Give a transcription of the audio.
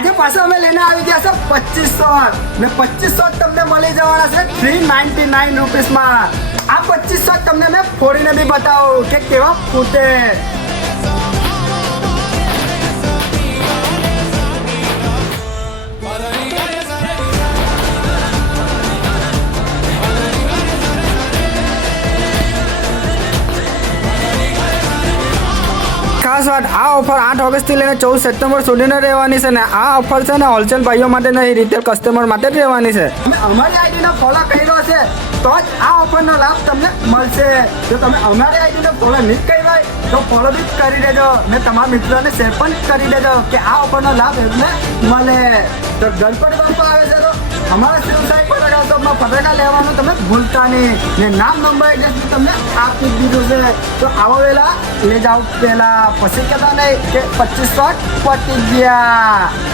આજે પાછા અમે લઈને આવી ગયા છે 2500 ને 2500 તમને મળી જવાના છે 399 રૂપીસમાં. આ 2500 તમને મેં ફોડીને બી બતાવું કે કેવા ફૂટે. ખાસ વાત, આ ઓફર 8 ઓગસ્ટથી લઈને 14 સપ્ટેમ્બર સુધીનો રહેવાની છે ને આ ઓફર છે ને હોલસેલ ભાઈઓ માટે નહીં, રિટેલ કસ્ટમર માટે જ રહેવાની છે. તમે અમારી આઈડીનો ફોલો કર્યો છે તો જ આ ઓફરનો લાભ તમને મળશે. જો તમે અમારી આઈડીનો ફોલો નહીં કર્યો હોય તો ફોલો બી કરી દેજો ને તમારા મિત્રોને શેર પણ કરી દેજો કે આ ઓફરનો લાભ એમને મળે. તો ગણપતિ બાપા આવે છે તો અમારા શિવસાઈ ફટાકા શોપમાં ફટાકા લેવાનું તમે ભૂલતા નહીં ને નામ નંબર એડ્રેસ તમને આપી દીધું છે. તો આવો વેલા લઈ જાઓ પહેલા, પછી કહેતા નહીં કે 2500 પતી ગયા.